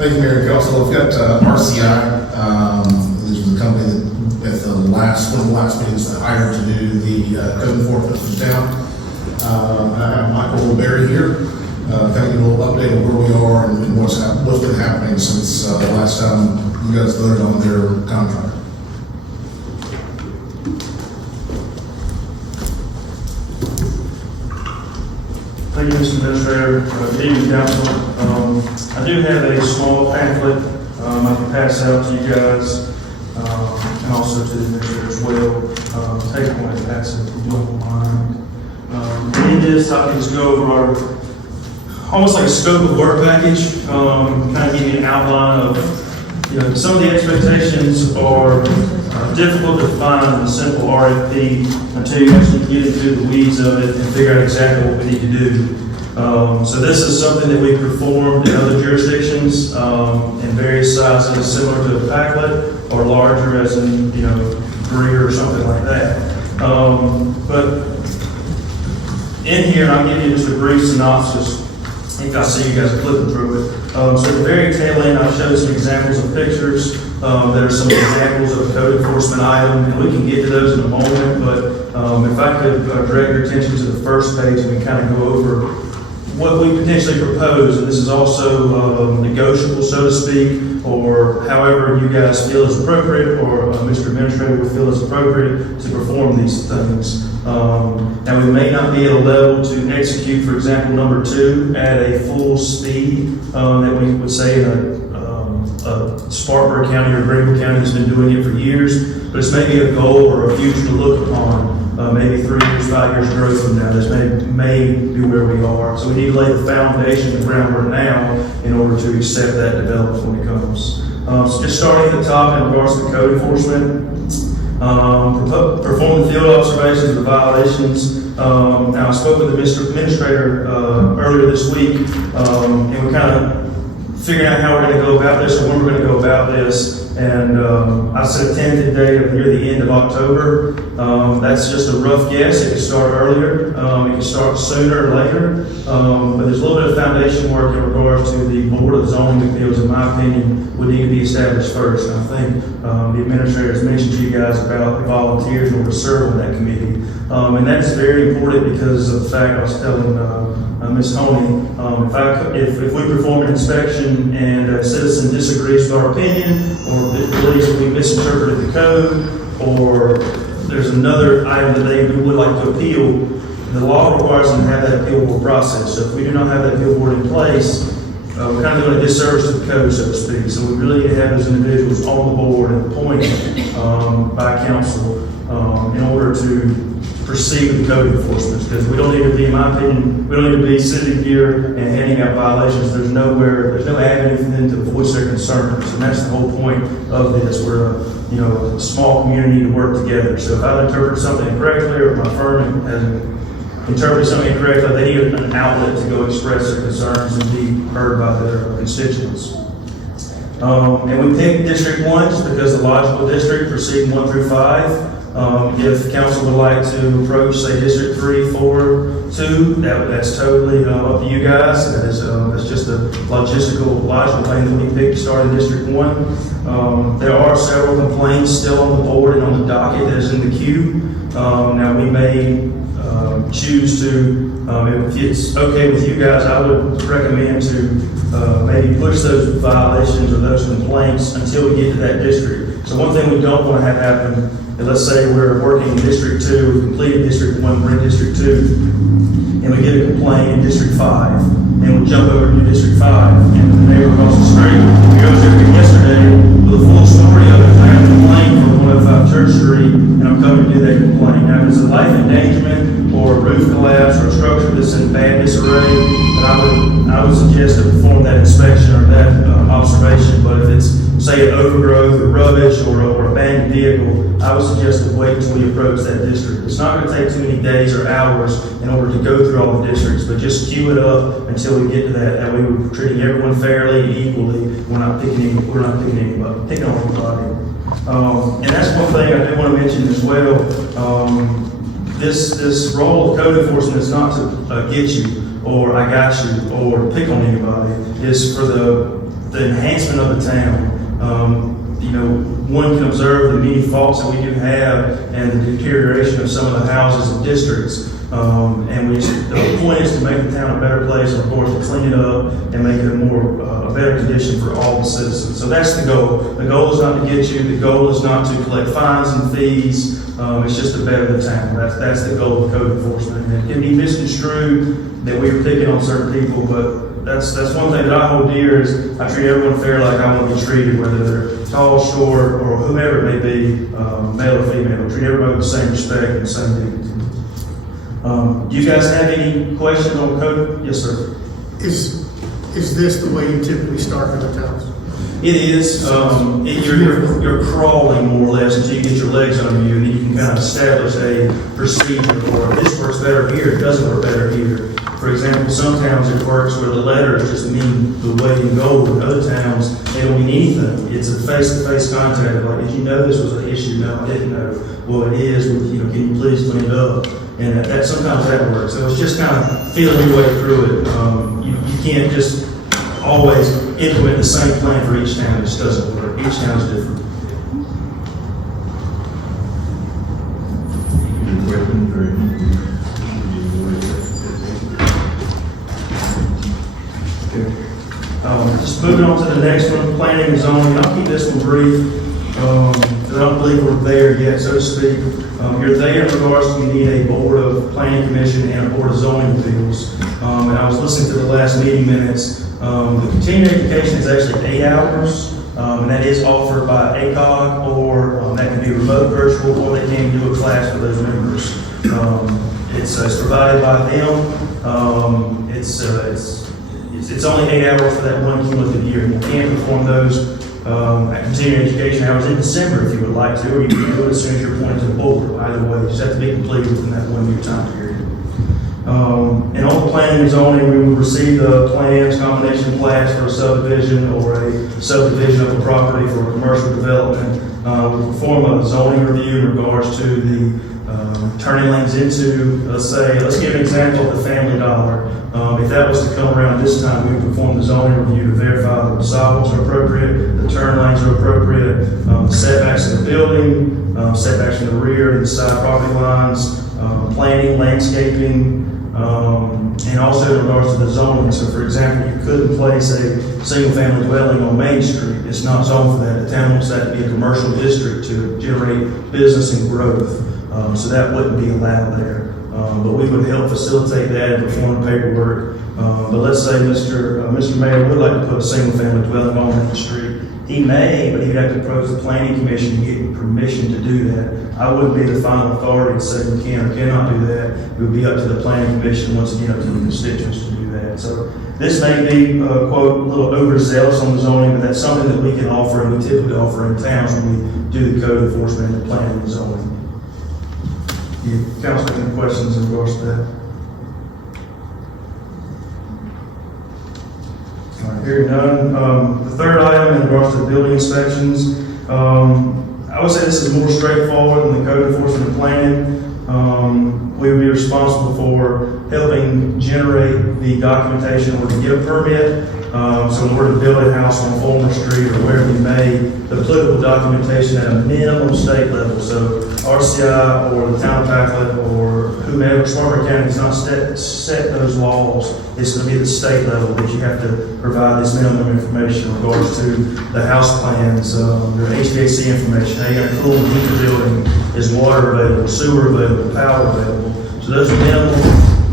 Thank you, Mayor and Council. I've got RCI. This was a company that at one of the last meetings hired to do the code enforcement for the town. I have Michael Berry here. Kind of give a little update on where we are and what's been happening since the last time you guys voted on their contract. Thank you, Mr. Administrator. Good evening, Council. I do have a small pamphlet I can pass out to you guys and also to the Administrator as well. Take one and pass it if you don't mind. In this, I can just go over our almost like a scope of work package, kind of give you an outline of, some of the expectations are difficult to define in a simple RFP until you actually get into the weeds of it and figure out exactly what we need to do. So this is something that we performed in other jurisdictions in various sizes, similar to Pacolet or larger as in, Greer or something like that. But in here, I'll give you just a brief synopsis. I think I see you guys flipping through it. So at the very tail end, I'll show some examples of pictures. There are some examples of a code enforcement item, and we can get to those in a moment, but if I could direct your attention to the first page and we kind of go over what we potentially propose, and this is also negotiable, so to speak, or however you guys feel is appropriate, or Mr. Administrator will feel is appropriate to perform these things. Now we may not be at a level to execute, for example, number 2 at a full speed that we would say in a Spartanburg County or Greenville County has been doing it for years, but it's maybe a goal or a future to look upon. Maybe 3 years, 5 years growth from now. This may be where we are. So we need to lay the foundation, the groundwork now in order to accept that development when it comes. So just starting at the top in regards to code enforcement, perform the field observations of the violations. Now I spoke with the Mr. Administrator earlier this week, and we kind of figured out how we're going to go about this or when we're going to go about this. And I set a tentative date of near the end of October. That's just a rough guess. It can start earlier. It can start sooner or later. But there's a little bit of foundation work in regards to the Board of Zoning Appeals, in my opinion, would need to be established first. And I think the Administrator has mentioned to you guys about the volunteers who will serve on that committee. And that's very important because of the fact I was telling Ms. Honey, if we perform an inspection and a citizen disagrees with our opinion or believes that we misinterpreted the code or there's another item that they would like to appeal, the law requires them to have that appeal board process. So if we do not have that appeal board in place, we're kind of doing a disservice to the code, so to speak. So we really need to have those individuals on the board and appointed by council in order to proceed with the code enforcement, because we don't need to be, in my opinion, we don't need to be sitting here and handing out violations. There's no avenue for them to voice their concerns, and that's the whole point of this. We're a small community to work together. So if I interpret something incorrectly or my firm has interpreted something incorrectly, they need an outlet to go express their concerns and be heard by their constituents. And we picked District 1 just because the logical district proceeding 1 through 5. If council would like to approach, say, District 3, 4, 2, that's totally up to you guys. That's just a logical thing that we picked to start in District 1. There are several complaints still on the board and on the docket that is in the queue. Now we may choose to, if it's okay with you guys, I would recommend to maybe push those violations or those complaints until we get to that district. So one thing we don't want to have happen, let's say we're working in District 2, we completed District 1, we're in District 2, and we get a complaint in District 5, and we jump over to District 5, and the neighbor across the street, we go there yesterday with a full story of it. I got a complaint from 105 Church Street, and I'm coming to do that complaint. Now, if it's a life endangerment, or a roof collapse, or a structure that's in bad disarray, then I would suggest to perform that inspection or that observation. But if it's, say, an overgrowth or rubbish or abandoned vehicle, I would suggest to wait until we approach that district. It's not going to take too many days or hours in order to go through all the districts, but just queue it up until we get to that. That way we're treating everyone fairly and equally. We're not picking on anybody. And that's one thing I do want to mention as well. This role of code enforcement is not to get you or I got you or pick on anybody. It's for the the enhancement of the town. You know, one can observe the many faults that we do have and the deterioration of some of the houses and districts. And the point is to make the town a better place, and of course to clean it up and make it a better condition for all the citizens. So that's the goal. The goal is not to get you. The goal is not to collect fines and fees. It's just to better the town. That's the goal of code enforcement. And it can be misconstrued that we are picking on certain people, but that's one thing that I hold dear is I treat everyone fair like I want to be treated, whether they're tall, short, or whomever it may be, male or female. Treat everybody with the same respect and the same dignity. Do you guys have any questions on code? Yes, sir. Is this the way you typically start in the towns? It is. You're crawling more or less until you get your legs under you, and then you can kind of establish a procedure for this works better here, it doesn't work better here. For example, some towns it works where the letters just mean the way you go. In other towns, they don't mean anything. It's a face-to-face contact. Like, did you know this was an issue? No, I didn't know. Well, it is. You know, can you please clean it up? And that sometimes that works. So it's just kind of feeling your way through it. You can't just always implement the same plan for each town. It just doesn't work. Each town is different. Just moving on to the next one, planning and zoning. I'll keep this one brief because I don't believe we're there yet, so to speak. You're there in regards to you need a board of planning commission and a board of zoning appeals. And I was listening to the last meeting minutes. The continuing education is actually 8 hours, and that is offered by ACOG, or that can be remote, virtual, or they can do a class for those members. It's provided by them. It's only 8 hours for that one cumulative year. You can perform those at continuing education hours in December if you would like to, or you can do it as soon as you're appointed to the board. Either way, you just have to be completed within that 1 year time period. And on the planning and zoning, we will receive the plans, combination plans for a subdivision or a subdivision of a property for a commercial development. We perform a zoning review in regards to the turning lanes into, let's give an example of the Family Dollar. If that was to come around this time, we would perform the zoning review to verify that the sidewalks are appropriate, the turn lanes are appropriate, the setbacks in the building, setbacks in the rear and the side property lines, planning, landscaping, and also in regards to the zoning. So for example, you couldn't place a single family dwelling on Main Street. It's not zoned for that. The town wants that to be a commercial district to generate business and growth. So that wouldn't be allowed there. But we would help facilitate that and perform the paperwork. But let's say Mr. Mayor would like to put a single family dwelling on Main Street. He may, but he'd have to approach the planning commission to get permission to do that. I wouldn't be the final authority to say we can or cannot do that. It would be up to the planning commission, once again, up to the constituents to do that. So this may be, quote, a little overzealous on the zoning, but that's something that we can offer and we typically offer in towns when we do the code enforcement and the planning and zoning. Council, any questions in regards to that? All right, hearing none. The third item in regards to the building inspections, I would say this is more straightforward than the code enforcement and planning. We would be responsible for helping generate the documentation or to get a permit. So in order to build a house on Fulmer Street or wherever you may, the applicable documentation at a minimum state level. So RCI or the town of Pacolet or whomever, Spartanburg County does not set those laws. It's going to be the state level that you have to provide this minimum information in regards to the house plans, your HVAC information, how you got to cool and heat the building, is water available, sewer available, power available. So those are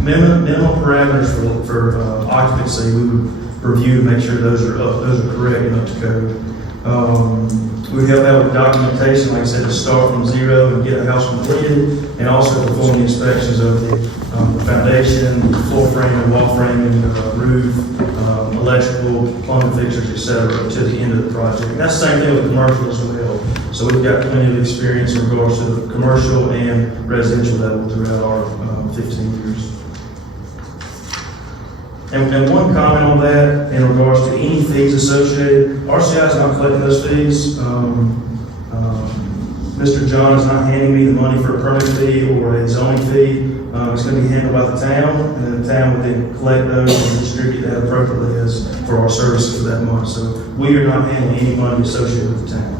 minimum parameters for occupancy. We would review to make sure those are correct and up to code. We help out with documentation, like I said, to start from zero and get a house completed, and also perform the inspections of the foundation, floor frame, wall frame, and roof, electrical, plumbing fixtures, etc., to the end of the project. And that's the same thing with commercial as well. So we've got plenty of experience in regards to the commercial and residential level throughout our 15 years. And one comment on that in regards to any fees associated, RCI is not collecting those fees. Mr. John is not handing me the money for a permit fee or a zoning fee. It's going to be handled by the town, and then the town would then collect those and distribute that appropriately as for our services for that month. So we are not handling any money associated with the town.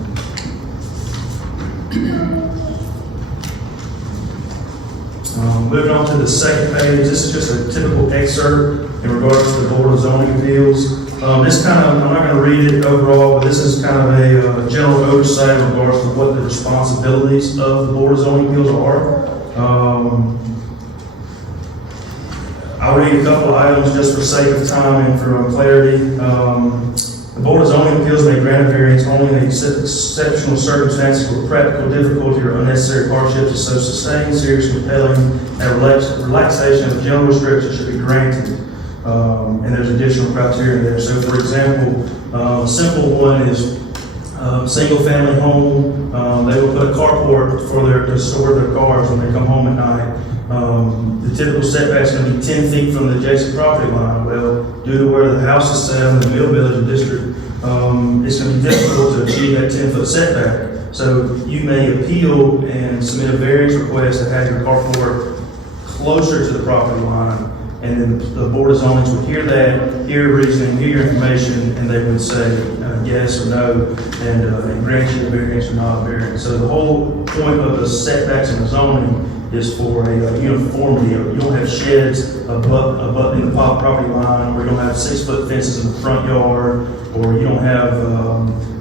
Moving on to the second page, this is just a typical excerpt in regards to the Board of Zoning Appeals. This kind of, I'm not going to read it overall, but this is kind of a general oversight in regards to what the responsibilities of the Board of Zoning Appeals are. I'll read a couple of items just for sake of time and for clarity. The Board of Zoning Appeals may grant a variance only in exceptional circumstances where practical difficulty or unnecessary hardships is so sustained, serious, compelling, and relaxation of general restrictions should be granted. And there's additional criteria there. So, for example, a simple one is single-family home. They will put a carport to store their cars when they come home at night. The typical setback is going to be 10 feet from the adjacent property line. Well, due to where the house is set in the Mill Village District, it's going to be difficult to achieve that 10-foot setback. So you may appeal and submit a variance request to have your carport closer to the property line. And then the Board of Zonings would hear that, hear your reasoning, hear your information, and they would say yes or no, and grant you a variance or not a variance. So the whole point of the setbacks in the zoning is for a uniformity. You don't have sheds abutting the property line, or you don't have 6-foot fences in the front yard, or you don't have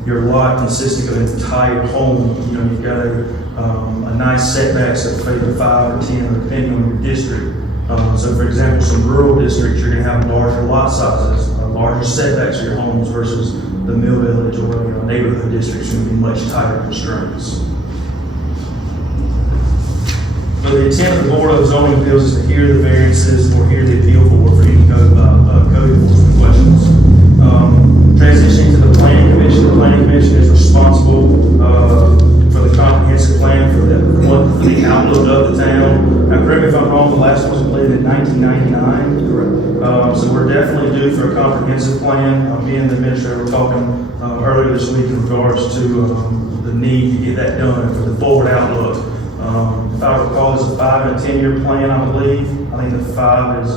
your lot consisting of an entire home. You've got a nice setbacks of maybe 5 or 10, depending on your district. So, for example, some rural districts, you're going to have larger lot sizes, larger setbacks for your homes versus the Mill Village or neighborhood districts are going to be much tighter constraints. So the intent of the Board of Zoning Appeals is to hear the variances or hear the appeal for any code enforcement questions. Transitioning to the Planning Commission, the Planning Commission is responsible for the comprehensive plan for the outlook of the town. Now, correct me if I'm wrong, the last one was completed in 1999. Correct. So we're definitely due for a comprehensive plan. Me and the administrator were talking earlier this week in regards to the need to get that done for the forward outlook. If I recall, it's a 5 and 10-year plan, I believe. I think the 5 is,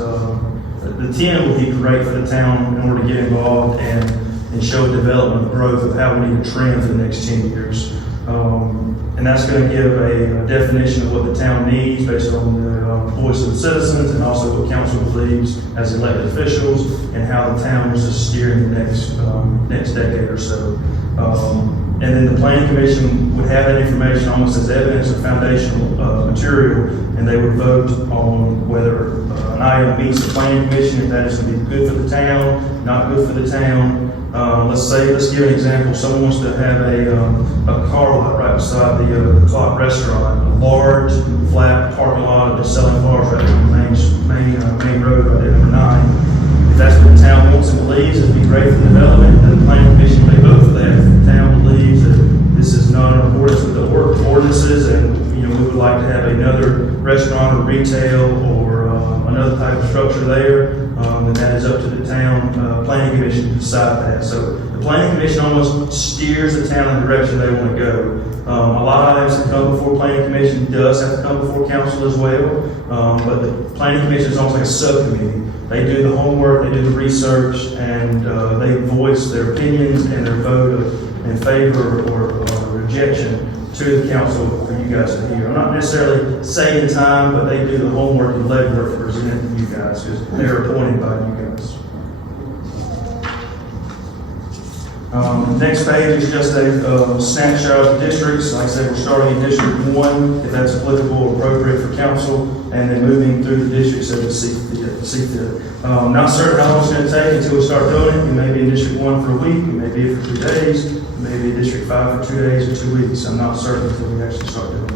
the 10 would be great for the town in order to get involved and show development growth of how we need to trend for the next 10 years. And that's going to give a definition of what the town needs based on the voice of the citizens and also what council believes as elected officials and how the town is just steering the next decade or so. And then the Planning Commission would have that information almost as evidence or foundational material, and they would vote on whether an item meets the Planning Commission, if that is going to be good for the town, not good for the town. Let's give an example. Someone wants to have a car lot right beside the Clock Restaurant, a large, flat parking lot of just selling cars right there on the main road right there, number 9. If that's what the town wants and believes, it'd be great for development, then the Planning Commission may vote for that. If the town believes that this is not in accordance with the ordinances and we would like to have another restaurant or retail or another type of structure there, then that is up to the town Planning Commission to decide that. So the Planning Commission almost steers the town in the direction they want to go. A lot of items that come before Planning Commission does have to come before council as well, but the Planning Commission is almost like a subcommittee. They do the homework, they do the research, and they voice their opinions and their vote in favor or rejection to the council for you guys to hear. I'm not necessarily saying the time, but they do the homework and legwork to present it to you guys because they're appointed by you guys. Next page is just a snapshot of the districts. Like I said, we're starting in District 1, if that's applicable or appropriate for council, and then moving through the districts as we see fit. Not certain how long it's going to take until we start doing it. We may be in District 1 for a week, we may be for 2 days, we may be in District 5 for 2 days or 2 weeks. I'm not certain until we actually start doing it.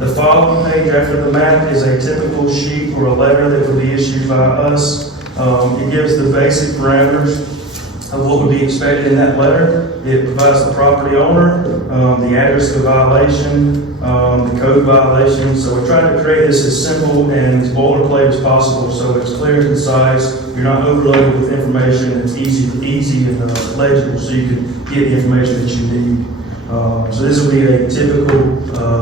The following page after the map is a typical sheet or a letter that will be issued by us. It gives the basic parameters of what would be expected in that letter. It provides the property owner, the address of the violation, the code violation. So we're trying to create this as simple and as boilerplate as possible so it's clear and concise. You're not overloaded with information. It's easy and legible so you can get the information that you need. So this would be a typical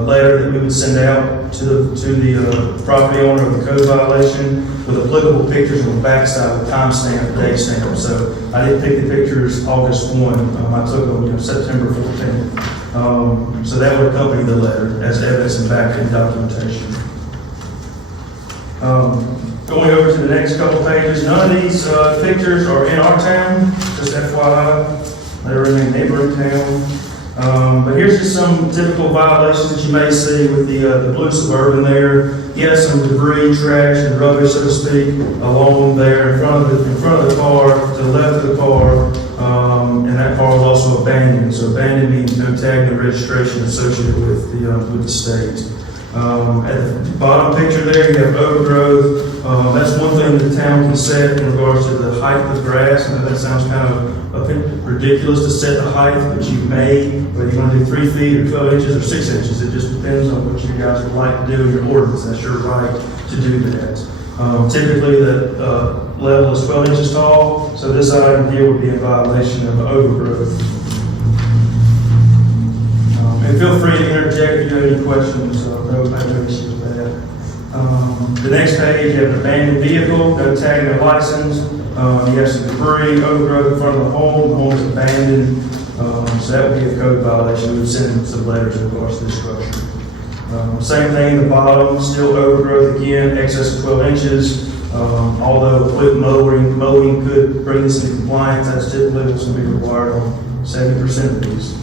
letter that we would send out to the property owner of the code violation with applicable pictures on the backside with timestamp, date stamp. So I didn't pick the pictures August 1. I took them, September 14th. So that would accompany the letter as evidence and back-end documentation. Going over to the next couple pages, none of these pictures are in our town, just FYI. They're in a neighboring town. But here's just some typical violations that you may see with the blue Suburban there. He has some debris, trash, and rubbish, so to speak, along there in front of the car, to the left of the car, and that car was also abandoned. So abandoned means no tag, no registration associated with the state. At the bottom picture there, you have overgrowth. That's one thing the town can set in regards to the height of the grass. I know that sounds kind of a bit ridiculous to set the height, but you may, whether you want to do 3 feet or 12 inches or 6 inches, it just depends on what you guys would like to do in your ordinance. That's your right to do that. Typically, the level is 12 inches tall, so this item here would be in violation of overgrowth. And feel free to interject if you have any questions. No issues with that. The next page, you have an abandoned vehicle, no tag, no license. You have some debris, overgrowth in front of the home. The home is abandoned, so that would be a code violation. We would send some letters in regards to this structure. Same thing, the bottom, still overgrowth again, excess of 12 inches. Although quick mowing could bring this into compliance, that's typically what's going to be required on 70% of these.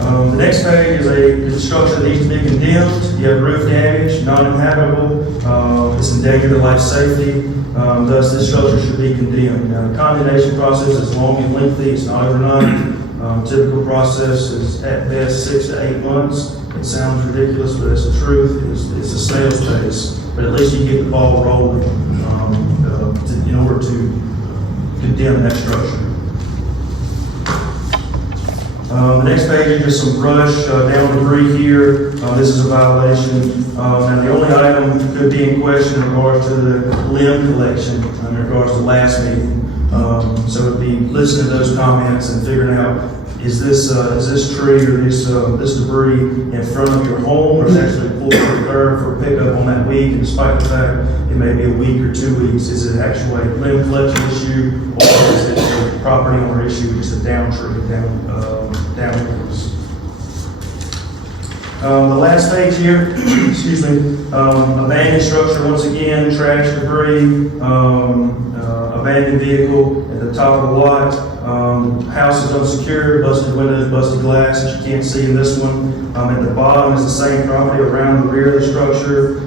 The next page is a structure that needs to be condemned. You have roof damage, non-inhabitable, it's endangered to life safety, thus this structure should be condemned. Now the condemnation process is long and lengthy, it's not overnight. Typical process is at best 6 to 8 months. It sounds ridiculous, but it's the truth. It's a snail's pace, but at least you get the ball rolling in order to condemn that structure. The next page is just some brush, down debris here. This is a violation. Now the only item that could be in question in regards to the limb collection, in regards to last meeting. So it'd be listening to those comments and figuring out, is this tree or this debris in front of your home, or is it actually pulled from the curb for pickup on that week? And despite the fact it may be a week or 2 weeks, is it actually a limb collection issue, or is it a property owner issue, just a down tree, downwards? The last page here, excuse me, abandoned structure, once again, trash, debris, abandoned vehicle at the top of the lot. House is unsecured, busted windows, busted glass that you can't see in this one. At the bottom is the same property around the rear of the structure.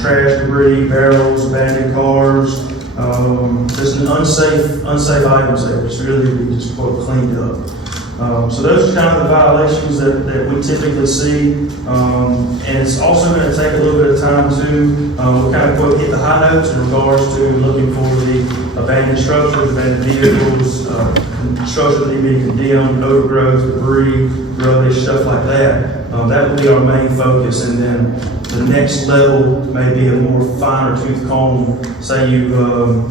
Trash, debris, barrels, abandoned cars. Just an unsafe items there. It's really just quote cleaned up. So those are kind of the violations that we typically see. And it's also going to take a little bit of time to we'll kind of hit the high notes in regards to looking for the abandoned structures, abandoned vehicles, structures that need to be condemned, overgrowth, debris, rubbish, stuff like that. That will be our main focus. And then the next level may be a more finer tooth comb. Say you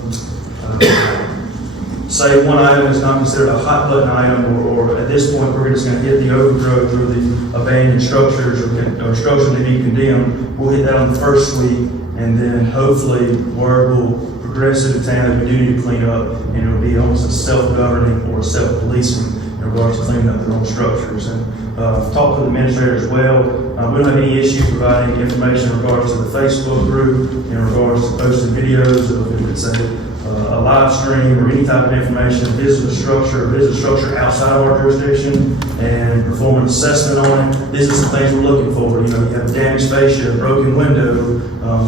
say one item is not considered a hot button item, or at this point we're just going to hit the overgrowth or the abandoned structures or structures that need condemned. We'll hit that on the first week, and then hopefully word will progress through the town that we do need to clean up, and it'll be almost a self-governing or self-policing in regards to cleaning up their own structures. And I've talked with the administrator as well. We don't have any issue providing information in regards to the Facebook group, in regards to posting videos of, if it's a live stream or any type of information, visit the structure outside of our jurisdiction, and perform an assessment on it. These are some things we're looking for. You have damaged fascia, broken window,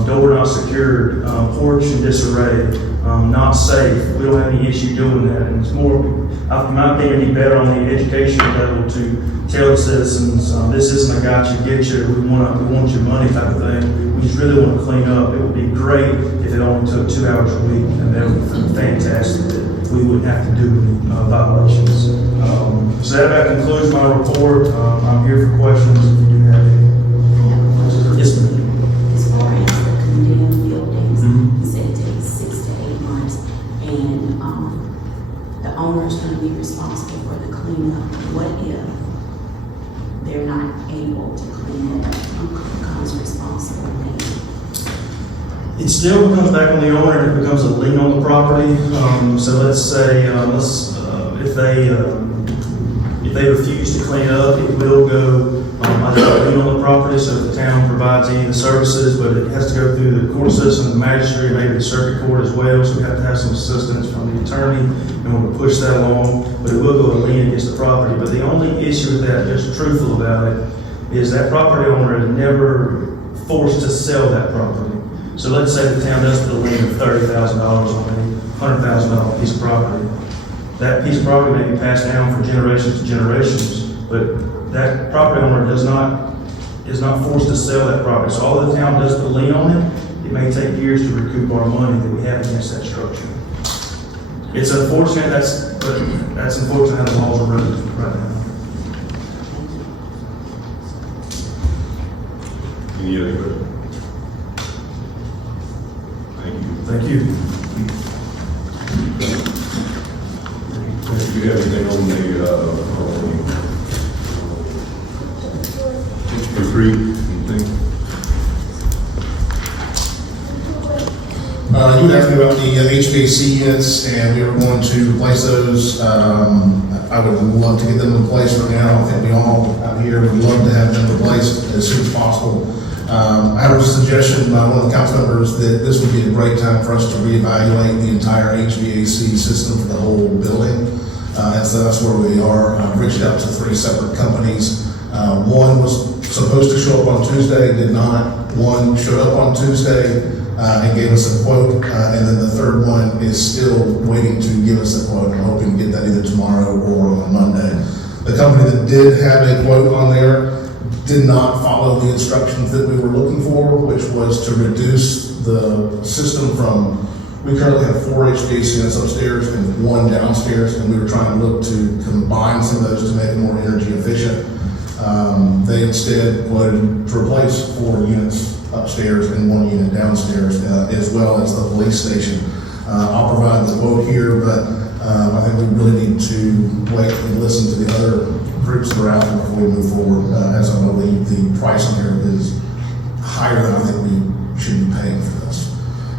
door not secured, porch in disarray, not safe. We don't have any issue doing that. And it's more, in my opinion, it'd be better on the education level to tell the citizens, this isn't a gotcha, get you, we want your money type of thing. We just really want to clean up. It would be great if it only took 2 hours a week, and that would be fantastic. We wouldn't have to do any violations. So that about concludes my report. I'm here for questions if you do have any. Yes, ma'am. As far as the condemned buildings, you said it takes 6 to 8 months, and the owner's gonna be responsible for the cleanup. What if they're not able to clean it up? Who becomes responsible then? It still comes back on the owner and it becomes a lien on the property. So let's say, if they refuse to clean up, it will go, either a lien on the property, so if the town provides any of the services, but it has to go through the court system, the magistrate, maybe the circuit court as well, so we have to have some assistance from the attorney in order to push that along, but it will go a lien against the property. But the only issue with that, just truthful about it, is that property owner is never forced to sell that property. So let's say the town does put a lien of $30,000 on a $100,000 piece of property. That piece of property may be passed down from generations to generations, but that property owner is not forced to sell that property. So all the town does put a lien on it, it may take years to recoup our money that we have against that structure. It's unfortunate, that's unfortunate how the laws are written right now. Any other questions? Thank you. Thank you. Do you have anything on the, retreat, anything? You asked me about the HVAC units, and we were going to replace those. I would love to get them replaced right now. I think we all out here would love to have them replaced as soon as possible. I had a suggestion by one of the council members that this would be a great time for us to reevaluate the entire HVAC system for the whole building. And so that's where we are. I've reached out to 3 separate companies. One was supposed to show up on Tuesday, did not. One showed up on Tuesday and gave us a quote. And then the third one is still waiting to give us a quote. I'm hoping to get that either tomorrow or on Monday. The company that did have a quote on there did not follow the instructions that we were looking for, which was to reduce the system from, we currently have 4 HVAC units upstairs and 1 downstairs, and we were trying to look to combine some of those to make it more energy efficient. They instead wanted to replace 4 units upstairs and 1 unit downstairs, as well as the police station. I'll provide the quote here, but I think we really need to wait and listen to the other groups that are out there before we move forward, as I believe the price on here is higher than I think we should be paying for this.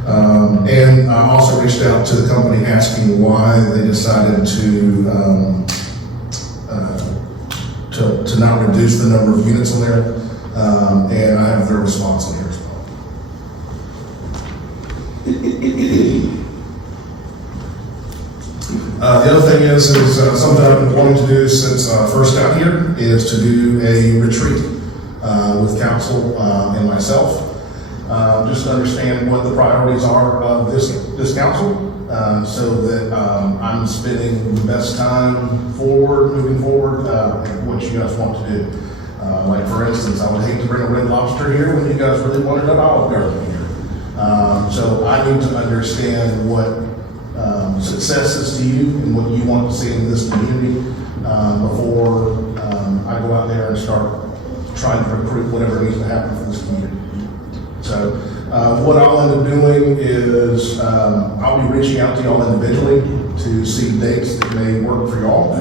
And I also reached out to the company asking why they decided to not reduce the number of units on there, and I have their response on here as well. The other thing is something I've been wanting to do since I first got here is to do a retreat with council and myself, just to understand what the priorities are of this council, so that I'm spending the best time moving forward, and what you guys want to do. Like for instance, I would hate to bring a Red Lobster here when you guys really wanted an Olive Garden here. So I need to understand what success is to you and what you want to see in this community before I go out there and start trying to recruit whatever needs to happen for this community. So what I'll end up doing is I'll be reaching out to y'all individually to see dates that may work for y'all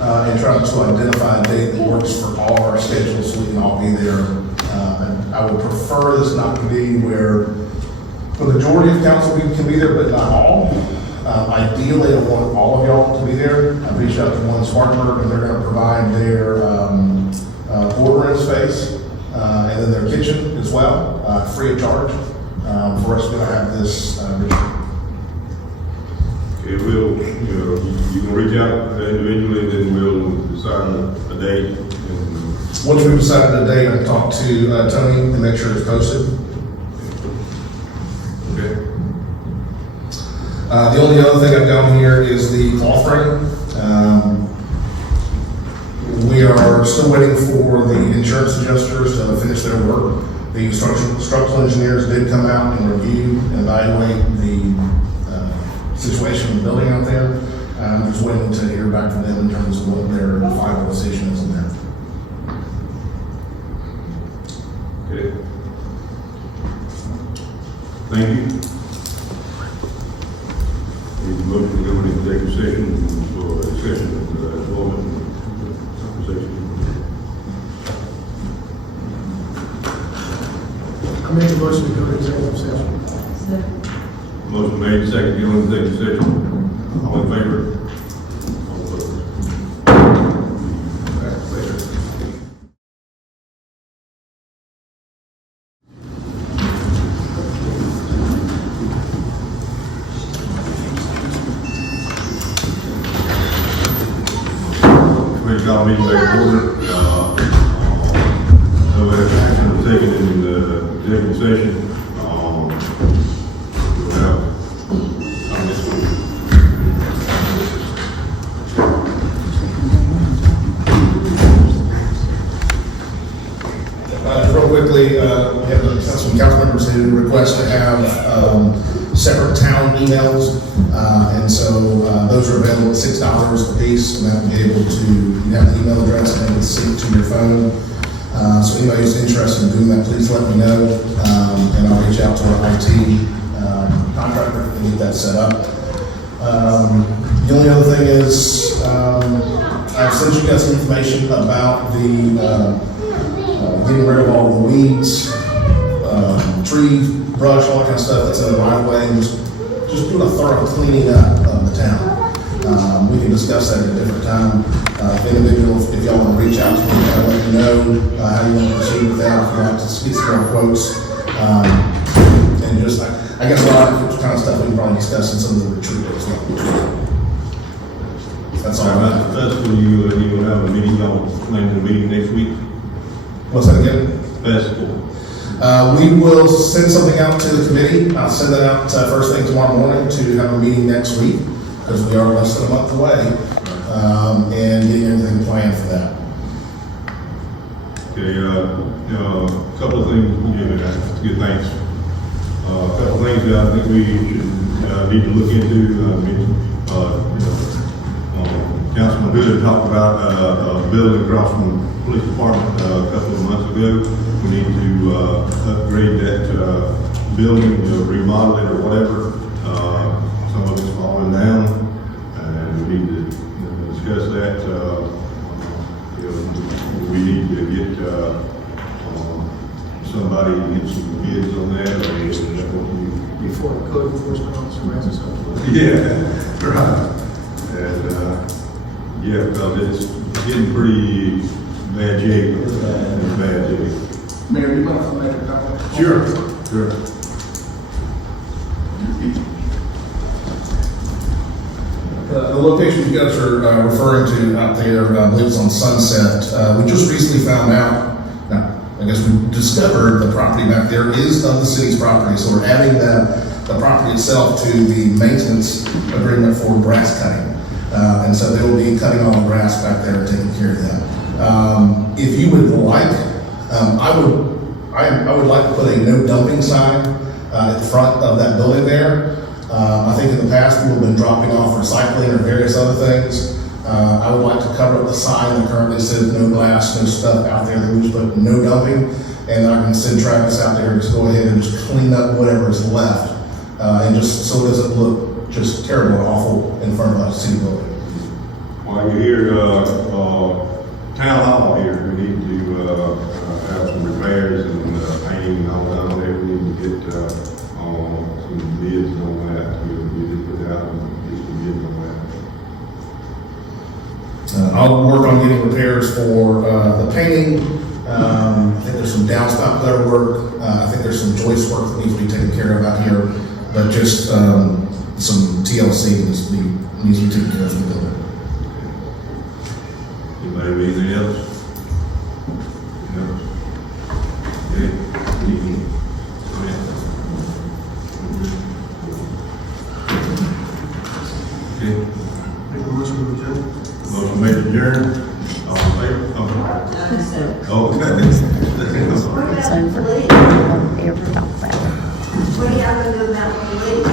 and try to identify a date that works for all of our schedules so we can all be there. And I would prefer this not to be where the majority of council people can be there, but not all. Ideally, I want all of y'all to be there. I've reached out to one Spartanburg, and they're going to provide their boardroom space and then their kitchen as well, free of charge, for us to have this retreat. Okay, you can reach out individually, then we'll decide a date. Once we've decided a date, I can talk to Tony to make sure it's posted. Okay. The only other thing I've got on here is the cloth frame. We are still waiting for the insurance adjusters to finish their work. The structural engineers did come out and review and evaluate the situation in the building out there. I'm just waiting to hear back from them in terms of what their final decision is in there. Okay. Thank you. Need a motion to go into executive session. a motion to go to executive session. Motion made, second, to go into executive session. All in favor? All opposed? Back later. Committee call meeting back to order. No action was taken in the executive session. We'll have on this one. Just real quickly, we have some council members who request to have separate town emails, and so those are available at $6 a piece, and that will be able to, you have the email address and it will sync to your phone. So anybody who's interested in doing that, please let me know, and I'll reach out to our IT contractor and get that set up. The only other thing is, I've sent you guys some information about the getting rid of all the weeds, trees, brush, all that kind of stuff that's in the right of way, and just doing a thorough cleaning up of the town. We can discuss that at a different time. If y'all want to reach out to me, kind of let me know how you want to proceed with that, if you want to get some more quotes. And just, I guess a lot of kind of stuff we can probably discuss in some of the retreat as well. That's all. That's when you will have a meeting, y'all planning a meeting next week. What's that again? Festival. We will send something out to the committee. I'll send that out first thing tomorrow morning to have a meeting next week, because we are less than a month away, and getting everything planned for that. Okay, a couple of things, good thanks. A couple of things that I think we should need to look into. Councilman Hood talked about a building across from the police department a couple of months ago. We need to upgrade that building, remodel it or whatever. Some of it's falling down, and we need to discuss that. We need to get somebody to get some bids on that. Before the code enforcement officer raises something. Yeah, right. And yeah, because it's getting pretty bad shape. Bad shape. Mayor, you want to make a comment? Sure. The location you guys are referring to out there, I believe it's on Sunset. We just recently found out, now, I guess we discovered the property back there is of the city's property, so we're adding the property itself to the maintenance agreement for grass cutting. And so they will be cutting all the grass back there and taking care of that. If you would like, I would like to put a no dumping sign at the front of that building there. I think in the past people have been dropping off recycling or various other things. I would like to cover up the sign that currently says no glass, no stuff out there. That we just put no dumping, and I can send Travis out there and just go ahead and just clean up whatever is left, and just so it doesn't look just terrible and awful in front of a city building. While you're here, town hall here, we need to have some repairs and painting and all down there. We need to get some bids on that. We need to put out and get some bids on that. I'll work on getting repairs for the painting. I think there's some downspout gutter work. I think there's some joist work that needs to be taken care of out here, but just some TLC needs to be taken care of in the building. Anybody have anything else? No? Okay. Okay. Make a motion to adjourn. Motion made to adjourn. All in favor? Oh, okay. It's over. Don't ever talk about it. What are y'all gonna do about the leak?